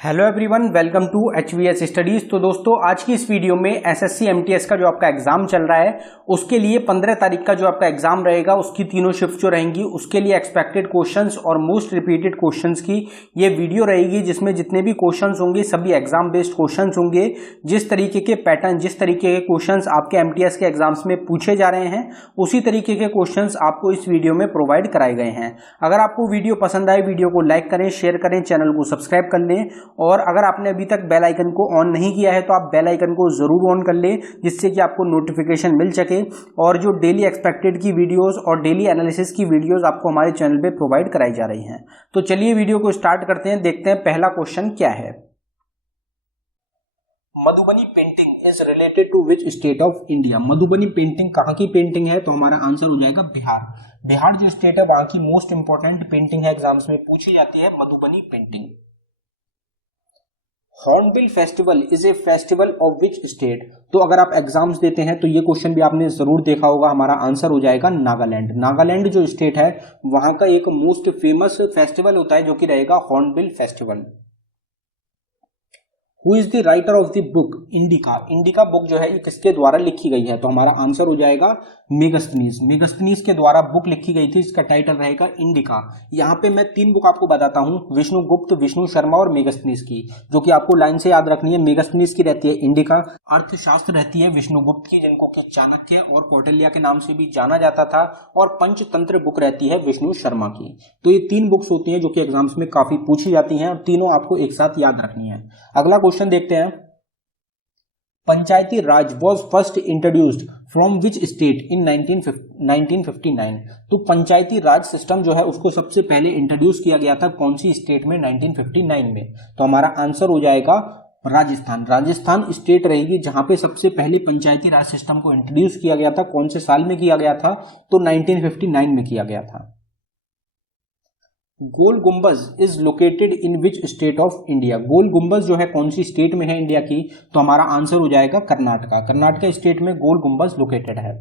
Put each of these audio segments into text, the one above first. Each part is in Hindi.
Hello everyone, welcome to HVS studies. तो दोस्तों, आज की इस वीडियो में एसएससी एमटीएस का जो आपका एग्जाम चल रहा है उसके लिए 15 तारीख का जो आपका एग्जाम रहेगा उसकी तीनों शिफ्ट जो रहेंगी उसके लिए एक्सपेक्टेड क्वेश्चंस और मोस्ट रिपीटेड क्वेश्चंस की ये वीडियो रहेगी, जिसमें जितने भी क्वेश्चंस होंगे सभी एग्जाम बेस्ड क्वेश्चंस होंगे। जिस तरीके के पैटर्न, जिस तरीके के क्वेश्चंस आपके एमटीएस के एग्जाम्स में पूछे जा रहे हैं उसी तरीके के क्वेश्चंस आपको इस वीडियो में प्रोवाइड कराए गए हैं। अगर आपको वीडियो पसंद आए, वीडियो को लाइक करें, शेयर करें, चैनल को सब्सक्राइब कर लें और अगर आपने अभी तक बेल आइकन को ऑन नहीं किया है तो आप बेल आइकन को जरूर ऑन कर लें, जिससे कि आपको नोटिफिकेशन मिल सके और जो डेली एक्सपेक्टेड की वीडियोस और डेली एनालिसिस की वीडियोस आपको हमारे चैनल पे प्रोवाइड कराई जा रही हैं। तो चलिए वीडियो को स्टार्ट करते हैं, देखते हैं पहला क्वेश्चन क्या है। Madhubani painting is related to which state of India. Madhubani painting कहाँ की पेंटिंग है? तो हमारा आंसर हो जाएगा बिहार। बिहार जो स्टेट है वहां की मोस्ट इंपॉर्टेंट पेंटिंग है, एग्जाम्स में पूछी जाती है Madhubani painting. Hornbill festival is a festival of which state. तो अगर आप एग्जाम्स देते हैं तो ये क्वेश्चन भी आपने जरूर देखा होगा, हमारा आंसर हो जाएगा नागालैंड। नागालैंड जो स्टेट है वहां का एक मोस्ट फेमस फेस्टिवल होता है जो कि रहेगा hornbill festival. Who is the writer of the book indica. Indica book जो है ये किसके द्वारा लिखी गई है? तो हमारा आंसर हो जाएगा मेगस्थनीज। मेगस्थनीज के द्वारा बुक लिखी गई थी, इसका टाइटल रहेगा इंडिका। यहाँ पे मैं 3 बुक आपको बताता हूँ, विष्णुगुप्त, विष्णु शर्मा और मेगस्थनीज की, जो कि आपको लाइन से याद रखनी है। मेगस्थनीज की रहती है इंडिका, अर्थशास्त्र रहती है विष्णुगुप्त की, जिनको कि चाणक्य और कौटिल्य के नाम से भी जाना जाता था, और पंचतंत्र बुक रहती है विष्णु शर्मा की। तो ये 3 बुक्स होती हैं जो कि एग्जाम्स में काफी पूछी जाती हैं और तीनों आपको एक साथ याद रखनी है। अगला क्वेश्चन देखते हैं। Panchayati Raj was first introduced from which state in 1959। तो पंचायती राज सिस्टम जो है उसको सबसे पहले इंट्रोड्यूस किया गया था कौन सी स्टेट में? 1959 में। तो हमारा आंसर हो जाएगा राजस्थान। राजस्थान स्टेट रहेगी जहां पे सबसे पहले पंचायती राज सिस्टम को इंट्रोड्यूस किया गया था। कौन से साल में किया गया था? तो 1959 में किया गया था। Gol Gumbaz is located in which state of India. Gol Gumbaz जो है कौन सी स्टेट में है इंडिया की? तो हमारा आंसर हो जाएगा कर्नाटका। कर्नाटका स्टेट में गोल गुम्बज लोकेटेड है।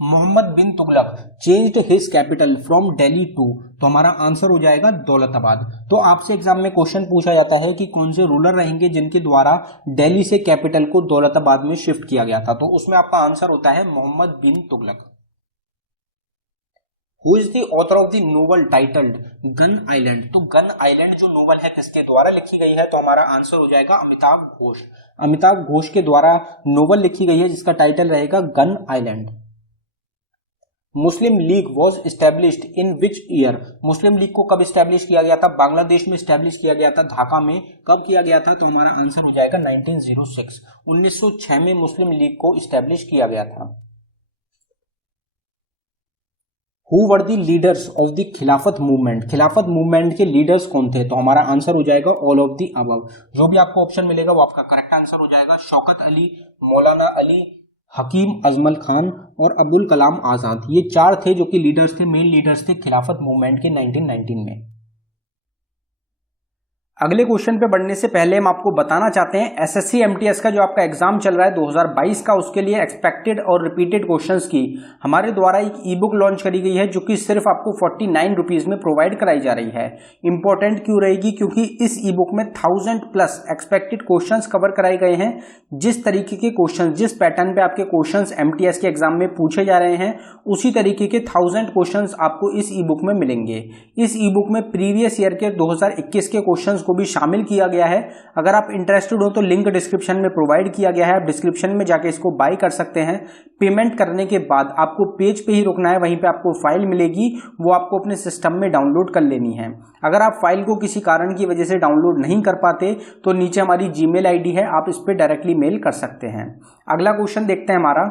Muhammad bin Tughlaq changed his capital from Delhi to. तो हमारा आंसर हो जाएगा दौलताबाद। तो आपसे एग्जाम में क्वेश्चन पूछा जाता है कि कौन से रूलर रहेंगे जिनके द्वारा दिल्ली से कैपिटल को दौलताबाद में शिफ्ट किया गया था, तो उसमें आपका आंसर होता है Muhammad bin Tughlaq. Who is the author of the novel titled Gun Island. तो गन आइलैंड जो नोवेल है किसके द्वारा लिखी गई है? तो हमारा आंसर हो जाएगा अमिताभ घोष। अमिताभ घोष के द्वारा नोवेल लिखी गई है जिसका टाइटल रहेगा gun island. Muslim league was established in which year. Muslim league को कब एस्टेब्लिश किया गया था? बांग्लादेश में एस्टेब्लिश किया गया था, ढाका में। कब किया गया था? तो हमारा आंसर हो जाएगा 1906। 1906 में मुस्लिम लीग को एस्टेब्लिश किया गया था। Who were the leaders of the खिलाफत मूवमेंट। खिलाफत मूवमेंट के लीडर्स कौन थे? तो हमारा आंसर हो जाएगा ऑल ऑफ दी अबव। जो भी आपको ऑप्शन मिलेगा वो आपका करेक्ट आंसर हो जाएगा। शौकत अली, मौलाना अली, हकीम अजमल खान और अब्दुल कलाम आजाद। ये 4 थे जो कि लीडर्स थे, मेन लीडर्स थे खिलाफत मूवमेंट के 1919 में। अगले क्वेश्चन पे बढ़ने से पहले हम आपको बताना चाहते हैं एसएससी एमटीएस का जो आपका एग्जाम चल रहा है 2022 का, उसके लिए एक्सपेक्टेड और रिपीटेड क्वेश्चंस की हमारे द्वारा एक ई बुक लॉन्च करी गई है जो कि सिर्फ आपको 49 रुपीज में प्रोवाइड कराई जा रही है। इंपॉर्टेंट क्यों रहेगी? क्योंकि इस ई बुक में 1000 प्लस एक्सपेक्टेड क्वेश्चंस कवर कराए गए हैं। जिस तरीके के क्वेश्चन, जिस पैटर्न पे आपके क्वेश्चंस एमटीएस के एग्जाम में पूछे जा रहे हैं उसी तरीके के 1000 क्वेश्चंस आपको इस ई बुक में मिलेंगे। इस ई बुक में प्रीवियस ईयर के 2021 के क्वेश्चंस को भी शामिल किया गया है। अगर आप इंटरेस्टेड हो तो लिंक डिस्क्रिप्शन में प्रोवाइड किया गया है, आप डिस्क्रिप्शन में जाके इसको बाय कर सकते हैं। पेमेंट करने के बाद आपको पेज पे ही रुकना है, वहीं पे आपको फाइल मिलेगी, वो आपको अपने सिस्टम में डाउनलोड कर लेनी है। अगर आप फाइल को किसी कारण की वजह से डाउनलोड नहीं कर पाते तो नीचे हमारी जीमेल आईडी है, आप इस पे डायरेक्टली मेल कर सकते हैं। अगला क्वेश्चन देखते हैं हमारा।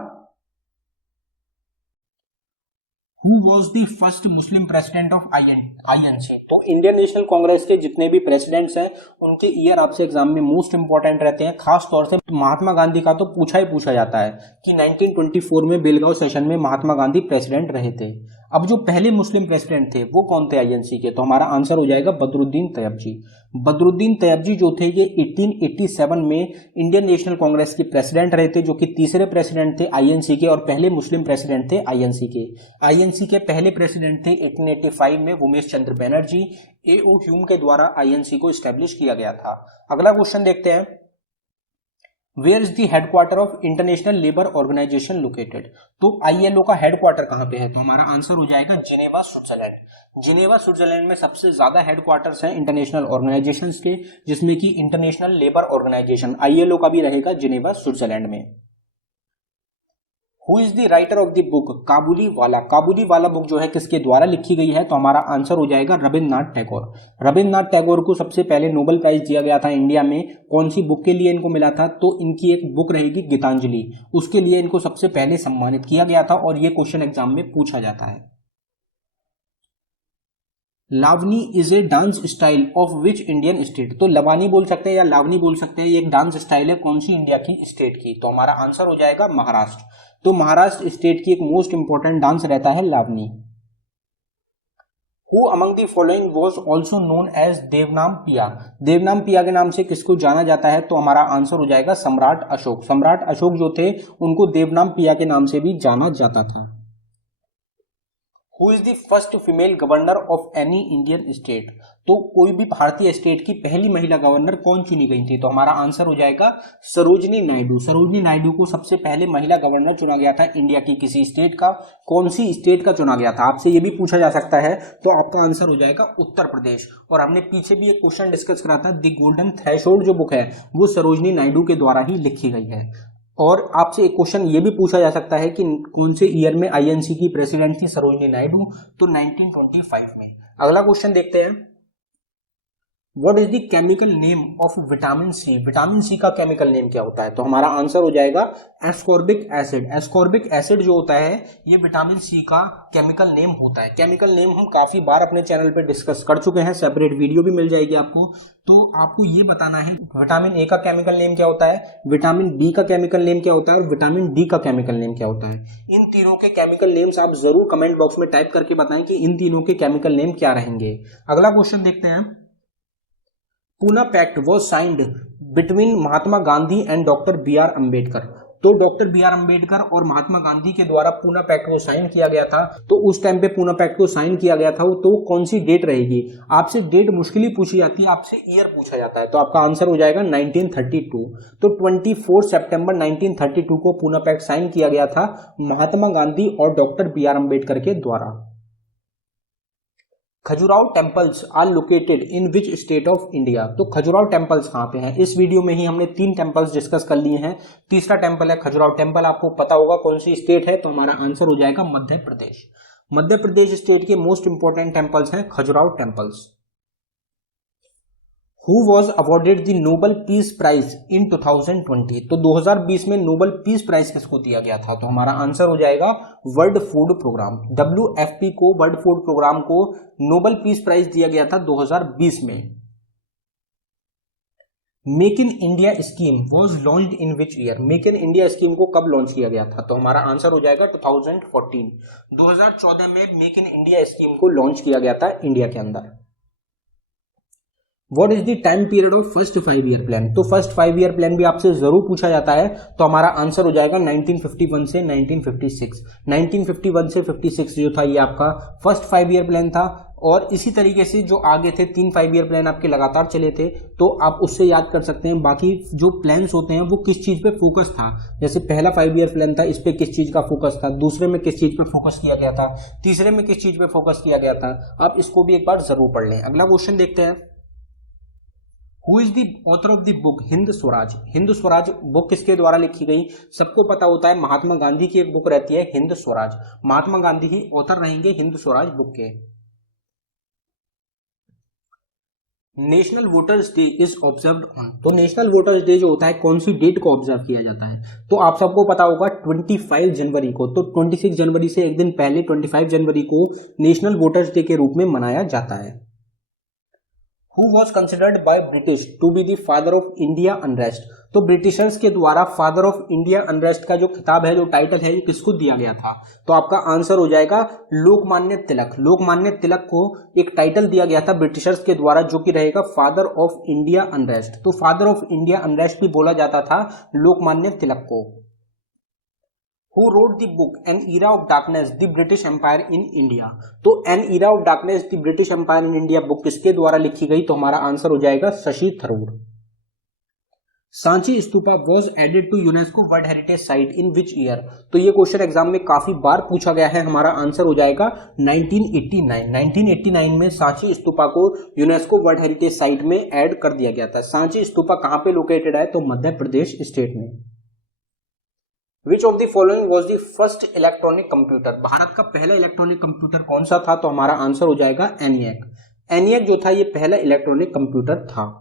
Who was the first Muslim president of INC। तो इंडियन नेशनल कांग्रेस के जितने भी प्रेसिडेंट्स हैं उनके ईयर आपसे एग्जाम में मोस्ट इंपॉर्टेंट रहते हैं। खास तौर से महात्मा गांधी का तो पूछा जाता है कि 1924 में बेलगांव सेशन में महात्मा गांधी प्रेसिडेंट रहे थे। अब जो पहले मुस्लिम प्रेसिडेंट थे वो कौन थे आईएनसी के? तो हमारा आंसर हो जाएगा बदरुद्दीन तैयबजी। बदरुद्दीन तैयबजी जो थे ये 1887 में इंडियन नेशनल कांग्रेस के प्रेसिडेंट रहे थे, जो कि तीसरे प्रेसिडेंट थे आईएनसी के और पहले मुस्लिम प्रेसिडेंट थे आईएनसी के। आईएनसी के पहले प्रेसिडेंट थे 1885 में उमेश चंद्र बनर्जी, A.O. ह्यूम के द्वारा INC को स्टैब्लिश किया गया था। अगला क्वेश्चन देखते हैं, where is the headquarter of international labour organisation located. तो ILO का हेडक्वार्टर कहां पे है? तो हमारा आंसर हो जाएगा जिनेवा स्विट्जरलैंड। जिनेवा स्विट्जरलैंड में सबसे ज्यादा हेडक्वार्टर्स हैं इंटरनेशनल ऑर्गेनाइजेशंस के, जिसमें कि इंटरनेशनल लेबर ऑर्गेनाइजेशन ILO का भी रहेगा जिनेवा स्विट्जरलैंड में। Who is the writer of the book Kabuliwala. काबुली वाला बुक जो है किसके द्वारा लिखी गई है? तो हमारा आंसर हो जाएगा रविन्द्रनाथ टैगोर। रविन्द्रनाथ टैगोर को सबसे पहले नोबेल प्राइज दिया गया था इंडिया में। कौन सी बुक के लिए इनको मिला था? तो इनकी एक बुक रहेगी गीतांजलि, उसके लिए इनको सबसे पहले सम्मानित किया गया था और ये क्वेश्चन एग्जाम में पूछा जाता है। Lavani is a dance style of which Indian state. तो लवानी बोल सकते हैं या लावनी बोल सकते हैं, ये एक डांस स्टाइल है कौन सी इंडिया की स्टेट की? तो हमारा आंसर हो जाएगा महाराष्ट्र। तो महाराष्ट्र स्टेट की एक मोस्ट इंपोर्टेंट डांस रहता है Lavani. Who among the following was also known as Devanampiya. देवनाम पिया के नाम से किसको जाना जाता है? तो हमारा आंसर हो जाएगा सम्राट अशोक। सम्राट अशोक जो थे उनको देवनाम पिया के नाम से भी जाना जाता था। Who is the first female governor of any Indian state. तो कोई भी भारतीय स्टेट की पहली महिला गवर्नर कौन चुनी गई थी? तो हमारा आंसर हो जाएगा सरोजिनी नायडू। सरोजिनी नायडू को सबसे पहले महिला गवर्नर चुना गया था इंडिया की किसी स्टेट का। कौन सी स्टेट का चुना गया था? आपसे ये भी पूछा जा सकता है, तो आपका आंसर हो जाएगा उत्तर प्रदेश। और हमने पीछे भी एक क्वेश्चन डिस्कस करा था, द गोल्डन थ्रेशोल्ड जो बुक है वो सरोजिनी नायडू के द्वारा ही लिखी गई है। और आपसे एक क्वेश्चन ये भी पूछा जा सकता है कि कौन से ईयर में INC की प्रेसिडेंट थी सरोजिनी नायडू? तो 1925 में। अगला क्वेश्चन देखते हैं, what is the chemical name of vitamin C. Vitamin C का केमिकल नेम क्या होता है? तो हमारा आंसर हो जाएगा एस्कॉर्बिक एसिड। एस्कॉर्बिक एसिड जो होता है ये विटामिन सी का केमिकल नेम होता है। केमिकल नेम हम काफी बार अपने चैनल पे डिस्कस कर चुके हैं, सेपरेट वीडियो भी मिल जाएगी आपको। तो आपको ये बताना है विटामिन ए का केमिकल नेम क्या होता है, विटामिन बी का केमिकल नेम क्या होता है और विटामिन डी का केमिकल नेम क्या होता है। इन तीनों के केमिकल नेम्स आप जरूर कमेंट बॉक्स में टाइप करके बताएं कि इन तीनों के केमिकल नेम क्या रहेंगे। अगला क्वेश्चन देखते हैं, Poona pact was signed between Mahatma Gandhi and doctor BR Ambedkar. तो डॉक्टर BR अम्बेडकर और महात्मा गांधी के द्वारा पूना पैक्ट को साइन किया गया था। तो उस टाइम पे पूना पैक्ट को साइन किया गया था, तो कौन सी डेट रहेगी? आपसे डेट मुश्किल ही पूछी जाती है, आपसे ईयर पूछा जाता है। तो आपका आंसर हो जाएगा 1932। तो 24 सितंबर 1932 को पूना पैक्ट साइन किया गया था महात्मा गांधी और डॉक्टर BR अम्बेडकर के द्वारा। Khajuraho temples are located in which state of India. तो खजुराहो टेम्पल्स कहाँ पे हैं? इस वीडियो में ही हमने 3 टेम्पल्स डिस्कस कर लिए हैं। तीसरा टेम्पल है खजुराहो टेम्पल, आपको पता होगा कौन सी स्टेट है। तो हमारा आंसर हो जाएगा मध्य प्रदेश। मध्य प्रदेश स्टेट के मोस्ट इंपोर्टेंट टेम्पल्स हैं Khajuraho temples. Who was awarded the Nobel peace prize in 2020। तो 2020 में नोबेल पीस प्राइज किसको दिया गया था? तो हमारा आंसर हो जाएगा वर्ल्ड फूड प्रोग्राम। WFP को, वर्ल्ड फूड प्रोग्राम को नोबेल पीस प्राइज दिया गया था 2020 में। Make in India scheme was launched in which year. Make in India scheme को कब लॉन्च किया गया था? तो हमारा आंसर हो जाएगा 2014। 2014 में मेक इन इंडिया स्कीम को लॉन्च किया गया था इंडिया के अंदर। What is the time period of first 5 year plan. तो फर्स्ट 5 ईयर प्लान भी आपसे जरूर पूछा जाता है। तो हमारा आंसर हो जाएगा 1951 से 1956। 1951 से 56 जो था ये आपका फर्स्ट 5 ईयर प्लान था। और इसी तरीके से जो आगे थे 3 5 ईयर प्लान आपके लगातार चले थे, तो आप उससे याद कर सकते हैं बाकी जो प्लान्स होते हैं वो किस चीज पे फोकस था। जैसे पहला 5 ईयर प्लान था, इस पे किस चीज का फोकस था, दूसरे में किस चीज पे फोकस किया गया था, तीसरे में किस चीज पे फोकस किया गया था। आप इसको भी एक बार जरूर पढ़ लें। अगला क्वेश्चन देखते हैं, who is the author of the book Hind Swaraj. Hind Swaraj book किसके द्वारा लिखी गई? सबको पता होता है महात्मा गांधी की एक बुक रहती है हिंद स्वराज। महात्मा गांधी ही ऑथर रहेंगे हिंद स्वराज बुक के। National voters day is observed on. तो नेशनल वोटर्स डे जो होता है कौन सी डेट को ऑब्जर्व किया जाता है? तो आप सबको पता होगा 25 जनवरी को। तो 26 जनवरी से एक दिन पहले 25 जनवरी को नेशनल वोटर्स डे के रूप में मनाया जाता है। Who was considered by British to be the father of India unrest। तो ब्रिटिशर्स के द्वारा फादर ऑफ इंडिया अनरेस्ट का जो खिताब है, जो टाइटल है, ये किसको दिया गया था? तो आपका आंसर हो जाएगा लोकमान्य तिलक। लोकमान्य तिलक को एक टाइटल दिया गया था ब्रिटिशर्स के द्वारा, जो कि रहेगा फादर ऑफ इंडिया अनरेस्ट। तो फादर ऑफ इंडिया अनरेस्ट भी बोला जाता था लोकमान्य तिलक को। Who wrote the book an era of darkness the British Empire in India. तो an era of darkness the British Empire in India book किसके द्वारा लिखी गई, तो हमारा आंसर हो जाएगा Shashi Tharoor. Sanchi Stupa was added to UNESCO World Heritage Site in which year. तो ये क्वेश्चन एग्जाम में काफी बार पूछा गया है, हमारा आंसर हो जाएगा 1989। 1989 में सांची स्तूपा को यूनेस्को वर्ल्ड हेरिटेज साइट में ऐड कर दिया गया था। सांची स्तूपा कहां पे लोकेटेड है, तो मध्य प्रदेश स्टेट में। Which of the following was the first electronic computer. Bharat का पहला इलेक्ट्रॉनिक कंप्यूटर कौन सा था, तो हमारा आंसर हो जाएगा एनिएक। एनिएक जो था ये पहला इलेक्ट्रॉनिक कंप्यूटर था।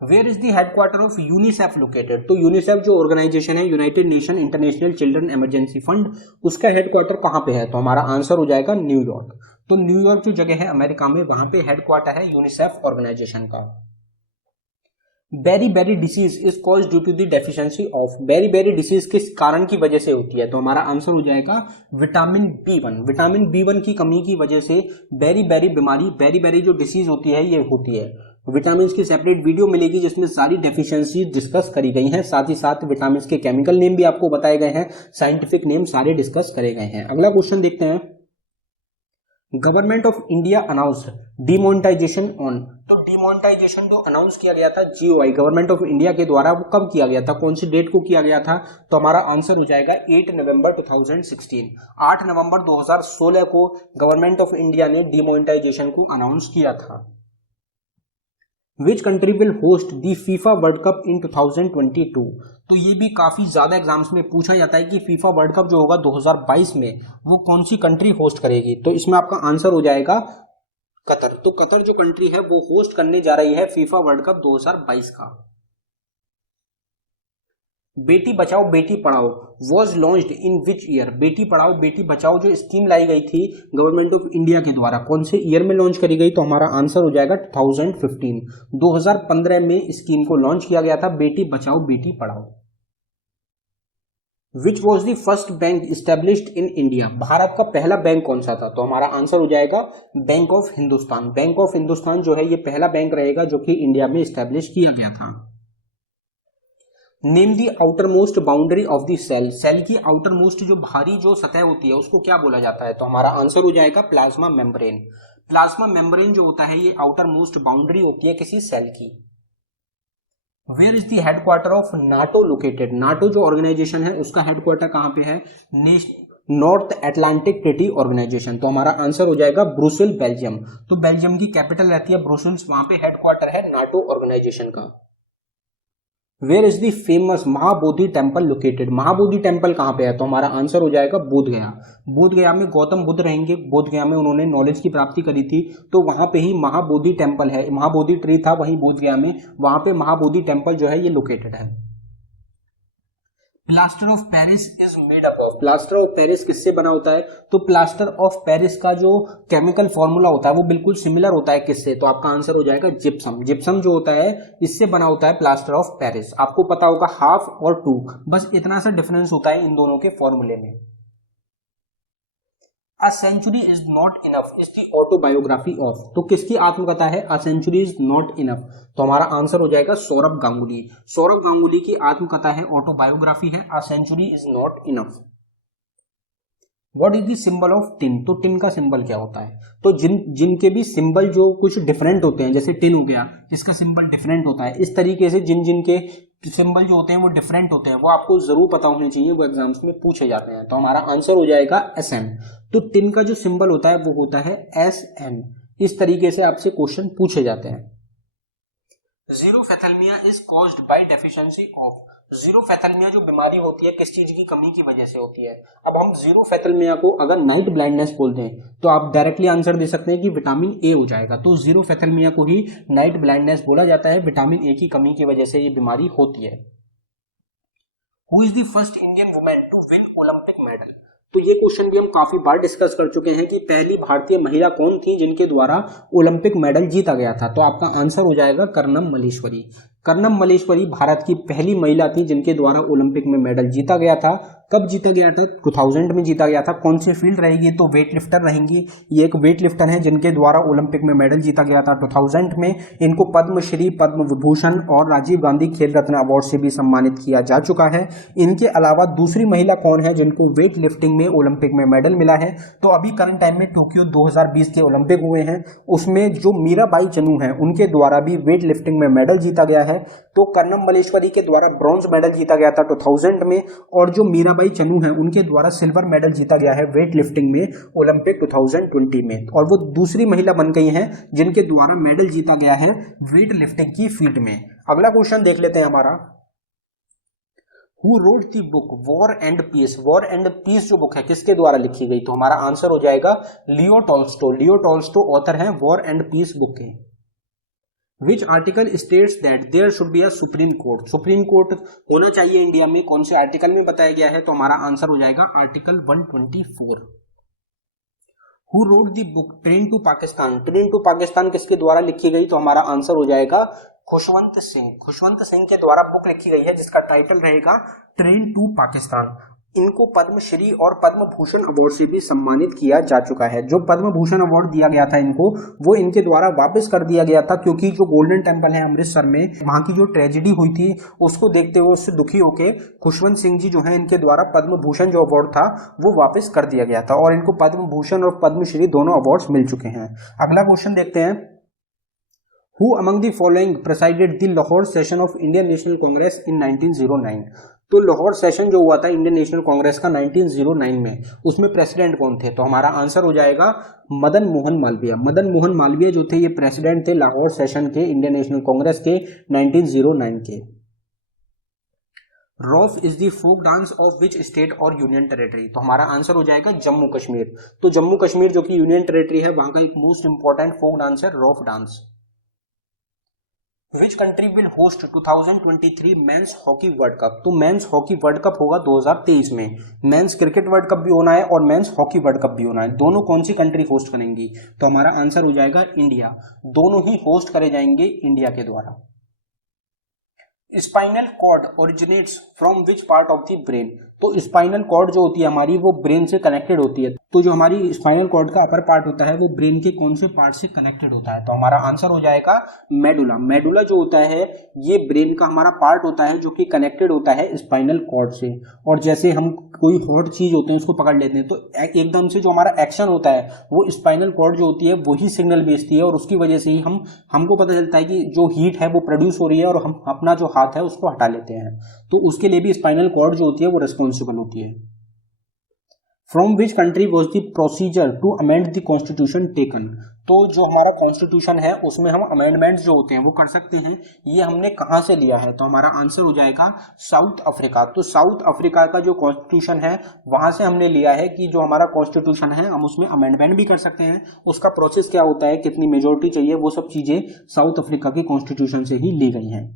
Where is the headquarter of UNICEF located. तो यूनिसेफ जो ऑर्गेनाइजेशन है, United Nation International Children Emergency Fund, उसका हेडक्वार्टर कहां पे है, तो हमारा आंसर हो जाएगा न्यूयॉर्क। तो न्यूयॉर्क जो जगह है अमेरिका में, वहां पे हेडक्वार्टर है यूनिसेफ ऑर्गेनाइजेशन का। Beri disease is cause due to the deficiency of. Beri disease किस कारण की वजह से होती है, तो हमारा आंसर हो जाएगा विटामिन B1। विटामिन B1 की कमी की वजह से बेरी बीमारी, बेरी जो डिसीज होती है ये होती है। विटामिन की सेपरेट वीडियो मिलेगी जिसमें सारी डेफिशिएंसी डिस्कस करी गई हैं, साथ ही साथ विटामिन के केमिकल नेम भी आपको बताए गए हैं, साइंटिफिक नेम सारे डिस्कस करे गए हैं। अगला क्वेश्चन देखते हैं। Government of India announced demonetisation on. तो डिमोनेटाइजेशन जो अनाउंस किया गया था GOI गवर्नमेंट ऑफ इंडिया के द्वारा, वो कब किया गया था, कौन सी डेट को किया गया था, तो हमारा आंसर हो जाएगा 8 नवंबर 2016। 8 नवंबर 2016 को गवर्नमेंट ऑफ इंडिया ने डिमोनेटाइजेशन को अनाउंस किया था। Which country will host the FIFA World Cup in 2022? तो ये भी काफी ज्यादा एग्जाम्स में पूछा जाता है कि फीफा वर्ल्ड कप जो होगा 2022 में वो कौन सी कंट्री होस्ट करेगी। तो इसमें आपका आंसर हो जाएगा कतर। तो कतर जो कंट्री है वो होस्ट करने जा रही है फीफा वर्ल्ड कप 2022 का। Beti Bachao Beti Padhao was launched in which year. Beti Padhao Beti Bachao जो स्कीम लाई गई थी गवर्नमेंट ऑफ इंडिया के द्वारा, कौन से ईयर में लॉन्च करी गई, तो हमारा आंसर हो जाएगा 2015। 2015 में स्कीम को लॉन्च किया गया था, Beti Bachao Beti Padhao. Which was the first bank established in India. Bharat का पहला बैंक कौन सा था, तो हमारा आंसर हो जाएगा bank of Hindustan. Bank of Hindustan जो है ये पहला बैंक रहेगा जो कि इंडिया में इस्टेब्लिश किया गया था। Name the outermost boundary of the cell. Cell की आउटर मोस्ट जो बाहरी जो सतह होती है उसको क्या बोला जाता है, तो हमारा आंसर हो जाएगा प्लाज्मा मेम्ब्रेन। प्लाज्मा मेम्ब्रेन जो होता है ये आउटर मोस्ट बाउंड्री होती है किसी सेल की। Where is the headquarter of NATO located. NATO जो ऑर्गेनाइजेशन है उसका हेडक्वार्टर कहां पे है, नॉर्थ एटलांटिक ट्रीटी ऑर्गेनाइजेशन। तो हमारा आंसर हो जाएगा ब्रुसेल बेल्जियम। तो बेल्जियम की कैपिटल रहती है ब्रुसेल्स, वहां पे हेडक्वार्टर है नाटो ऑर्गेनाइजेशन का। Where is the famous Mahabodhi temple located. Mahabodhi temple कहां पे है, तो हमारा आंसर हो जाएगा बोध गया। बोध गया में गौतम बुद्ध रहेंगे, बोध गया में उन्होंने नॉलेज की प्राप्ति करी थी, तो वहां पे ही महाबोधि टेम्पल है, महाबोधि ट्री था वहीं बोध गया में, वहां पे महाबोधि टेम्पल जो है ये लोकेटेड है। Plaster of Paris is made up of. Plaster of Paris किससे बना होता है, तो प्लास्टर ऑफ पेरिस का जो केमिकल फॉर्मूला होता है वो बिल्कुल सिमिलर होता है किससे, तो आपका आंसर हो जाएगा जिप्सम। जिप्सम जो होता है इससे बना होता है प्लास्टर ऑफ पेरिस। आपको पता होगा हाफ और 2, बस इतना सा डिफरेंस होता है इन दोनों के फॉर्मूले में। A century is not enough is the autobiography of. तो किसकी आत्मकथा है a century is not enough, तो हमारा आंसर हो जाएगा सौरभ गांगुली। सौरभ गांगुली की आत्मकथा है, ऑटोबायोग्राफी है a century is not enough. What is the symbol of tin. तो टिन का सिंबल क्या होता है, तो जिनके भी सिंबल जो कुछ डिफरेंट होते हैं, जैसे टिन हो गया जिसका सिंबल डिफरेंट होता है, इस तरीके से जिनके सिंबल जो होते हैं वो डिफरेंट होते हैं, वो आपको जरूर पता होने चाहिए, वो एग्जाम्स में पूछे जाते हैं। तो हमारा आंसर हो जाएगा SN। तो टिन का जो सिंबल होता है वो होता है SN। इस तरीके से आपसे क्वेश्चन पूछे जाते हैं। Xerophthalmia is caused by deficiency of. Xerophthalmia जो बीमारी होती है किस चीज की कमी की वजह से होती है। अब हम जीरोफैथेलमिया को अगर नाइट ब्लाइंडनेस बोलते हैं तो आप डायरेक्टली आंसर दे सकते हैं कि विटामिन A हो जाएगा। तो जीरोफैथेलमिया को ही नाइट ब्लाइंडनेस बोला जाता है, विटामिन A की कमी की वजह से ये बीमारी होती है। Who is the first Indian women to win Olympic medal. तो ये क्वेश्चन भी हम काफी बार डिस्कस कर चुके हैं कि पहली भारतीय महिला कौन थी जिनके द्वारा ओलंपिक मेडल जीता गया था। तो आपका आंसर हो जाएगा कर्णम मल्लेश्वरी। कर्णम मल्लेश्वरी भारत की पहली महिला थी जिनके द्वारा ओलंपिक में मेडल जीता गया था। कब जीता गया था? 2000 में जीता गया था। कौन सी फील्ड रहेगी? तो वेट लिफ्टर रहेंगी। ये एक वेट लिफ्टर है जिनके द्वारा ओलंपिक में मेडल जीता गया था 2000 में। इनको पद्मश्री, पद्म विभूषण और राजीव गांधी खेल रत्न अवार्ड से भी सम्मानित किया जा चुका है। इनके अलावा दूसरी महिला कौन है जिनको वेट लिफ्टिंग में ओलंपिक में मेडल मिला है? तो अभी करंट टाइम में टोक्यो 2020 के ओलंपिक हुए हैं, उसमें जो मीराबाई चनू है उनके द्वारा भी वेट लिफ्टिंग में मेडल जीता गया है। तो कर्णम मल्लेश्वरी के द्वारा ब्रॉन्ज मेडल जीता गया था 2000 में, और जो मीराबाई चनू है उनके द्वारा सिल्वर मेडल जीता गया है वेट लिफ्टिंग में ओलंपिक 2020 में, और वो दूसरी महिला बन गई हैं जिनके द्वारा मेडल जीता गया है वेट लिफ्टिंग की फील्ड में। अगला क्वेश्चन देख लेते हैं हमारा, Who wrote the book War and Peace? War and Peace जो बुक है किसके द्वारा लिखी गई? तो हमारा आंसर हो जाएगा लियो टॉल्स्टो। लियो टॉल्स्टो ऑथर हैं War and Peace बुक के। Which article states that there should be a Supreme Court? Supreme court होना चाहिए इंडिया में, कौन से आर्टिकल में बताया गया है? तो हमारा आंसर हो जाएगा article 124। Who wrote the book train to Pakistan? Train to Pakistan किसके द्वारा लिखी गई? तो हमारा आंसर हो जाएगा खुशवंत सिंह। खुशवंत सिंह के द्वारा बुक लिखी गई है जिसका टाइटल रहेगा ट्रेन टू पाकिस्तान। इनको पद्मश्री और पद्म भूषण अवार्ड से भी सम्मानित किया जा चुका है। जो पद्म भूषण अवार्ड दिया गया था इनको, वो इनके द्वारा वापस कर दिया गया था क्योंकि जो गोल्डन टेम्पल है अमृतसर में, वहां की जो ट्रेजेडी हुई थी उसको देखते हुए, उससे दुखी होकर खुशवंत सिंह जी जो है इनके द्वारा पद्म भूषण जो अवार्ड था वो वापस कर दिया गया था, और इनको पद्म भूषण और पद्मश्री दोनों अवार्ड्स मिल चुके हैं। अगला क्वेश्चन देखते हैं, Who among the following presided the Lahore session of Indian National Congress in 1909? तो लाहौर सेशन जो हुआ था इंडियन नेशनल कांग्रेस का 1909 में, उसमें प्रेसिडेंट कौन थे? तो हमारा आंसर हो जाएगा मदन मोहन मालवीय। मदन मोहन मालवीय जो थे ये प्रेसिडेंट थे लाहौर सेशन के इंडियन नेशनल कांग्रेस के 1909 के। Rouf is the folk dance of which state और यूनियन टेरिटरी? तो हमारा आंसर हो जाएगा जम्मू कश्मीर। तो जम्मू कश्मीर जो कि यूनियन टेरिटरी है वहां का एक मोस्ट इंपॉर्टेंट फोक डांस है rough dance. Which country will host 2023 men's hockey world cup? तो मेंस हॉकी वर्ल्ड कप होगा 2023 में। मेंस क्रिकेट वर्ल्ड कप भी होना है और मेंस हॉकी वर्ल्ड कप भी होना है। दोनों कौन सी कंट्री होस्ट करेंगी? तो हमारा आंसर हो जाएगा इंडिया। दोनों ही होस्ट करे जाएंगे इंडिया के द्वारा। Spinal cord originates from which part of the brain? तो स्पाइनल कॉर्ड जो होती है हमारी वो ब्रेन से कनेक्टेड होती है। तो जो हमारी स्पाइनल कॉर्ड का अपर पार्ट होता है वो ब्रेन के कौन से पार्ट से कनेक्टेड होता है? तो हमारा आंसर हो जाएगा मेडुला। मेडुला जो होता है ये ब्रेन का हमारा पार्ट होता है जो कि कनेक्टेड होता है स्पाइनल कॉर्ड से। और जैसे हम कोई हॉट चीज होते हैं उसको पकड़ लेते हैं तो एकदम से जो हमारा एक्शन होता है वो स्पाइनल कॉर्ड जो होती है वही सिग्नल भेजती है, और उसकी वजह से ही हमको पता चलता है कि जो हीट है वो प्रोड्यूस हो रही है और हम अपना जो हाथ है उसको हटा लेते हैं। तो उसके लिए भी स्पाइनल कॉर्ड जो होती है वो रिस्पॉन्सिबल होती है। From which country was the procedure to amend the constitution taken? तो जो हमारा कॉन्स्टिट्यूशन है उसमें हम अमेंडमेंट्स जो होते हैं वो कर सकते हैं, ये हमने कहां से लिया है? तो हमारा आंसर हो जाएगा साउथ अफ्रीका। तो साउथ अफ्रीका का जो कॉन्स्टिट्यूशन है वहां से हमने लिया है कि जो हमारा कॉन्स्टिट्यूशन है हम उसमें अमेंडमेंट भी कर सकते हैं, उसका प्रोसेस क्या होता है, कितनी मेजोरिटी चाहिए, वो सब चीजें साउथ अफ्रीका के कॉन्स्टिट्यूशन से ही ली गई हैं।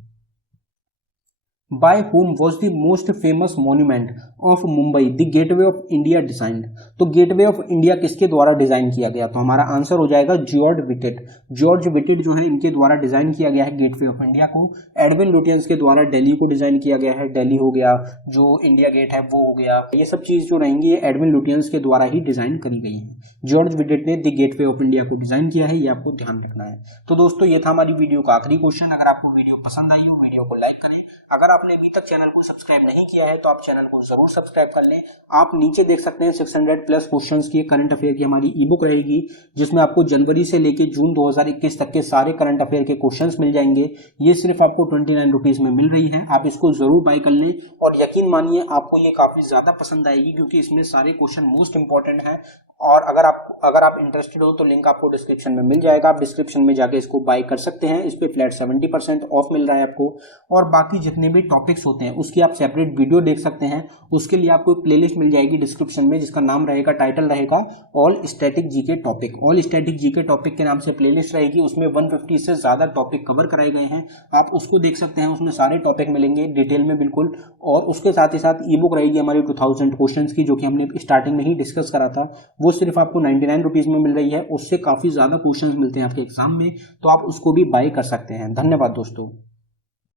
By whom was the most famous monument of Mumbai, the Gateway of India designed? तो गेटवे ऑफ इंडिया किसके द्वारा डिजाइन किया गया? तो हमारा आंसर हो जाएगा जॉर्ज विटेट। जॉर्ज विटेट जो है इनके द्वारा डिजाइन किया गया है गेटवे ऑफ इंडिया को। एडविन लुटियंस के द्वारा दिल्ली को डिजाइन किया गया है। दिल्ली हो गया, जो इंडिया गेट है वो हो गया, ये सब चीज जो रहेंगी ये एडविन लुटियंस के द्वारा ही डिजाइन करी गई है। जॉर्ज विटेट ने द गेटवे ऑफ इंडिया को डिजाइन किया है, ये आपको ध्यान रखना है। तो दोस्तों ये था हमारी वीडियो का आखिरी क्वेश्चन। अगर आपको वीडियो पसंद आई हो वीडियो को लाइक करें। अगर आपने अभी तक चैनल को सब्सक्राइब नहीं किया है तो आप चैनल को जरूर सब्सक्राइब कर लें। आप नीचे देख सकते हैं 600 प्लस क्वेश्चंस की करंट अफेयर की हमारी ई बुक रहेगी जिसमें आपको जनवरी से लेकर जून 2021 तक के सारे करंट अफेयर के क्वेश्चंस मिल जाएंगे। ये सिर्फ आपको 29 रुपीज में मिल रही है, आप इसको जरूर बाय कर लें और यकीन मानिए आपको ये काफी ज्यादा पसंद आएगी क्योंकि इसमें सारे क्वेश्चन मोस्ट इंपॉर्टेंट हैं। और अगर आप इंटरेस्टेड हो तो लिंक आपको डिस्क्रिप्शन में मिल जाएगा, आप डिस्क्रिप्शन में जाके इसको बाय कर सकते हैं। इस पे फ्लैट 70% ऑफ मिल रहा है आपको। और बाकी जितने भी टॉपिक्स होते हैं उसकी आप सेपरेट वीडियो देख सकते हैं। उसके लिए आपको एक प्लेलिस्ट मिल जाएगी डिस्क्रिप्शन में जिसका नाम रहेगा, टाइटल रहेगा all static GK topic. All static GK topic के नाम से प्लेलिस्ट रहेगी, उसमें 150 से ज्यादा टॉपिक कवर कराए गए हैं, आप उसको देख सकते हैं। उसमें सारे टॉपिक मिलेंगे डिटेल में बिल्कुल। और उसके साथ ही साथ ई बुक रहेगी हमारी 2000 क्वेश्चन की जो कि हमने स्टार्टिंग में ही डिस्कस करा था, वो सिर्फ आपको 99 रुपीज में मिल रही है। उससे काफी ज्यादा क्वेश्चंस मिलते हैं आपके एग्जाम में, तो आप उसको भी बाय कर सकते हैं। धन्यवाद दोस्तों।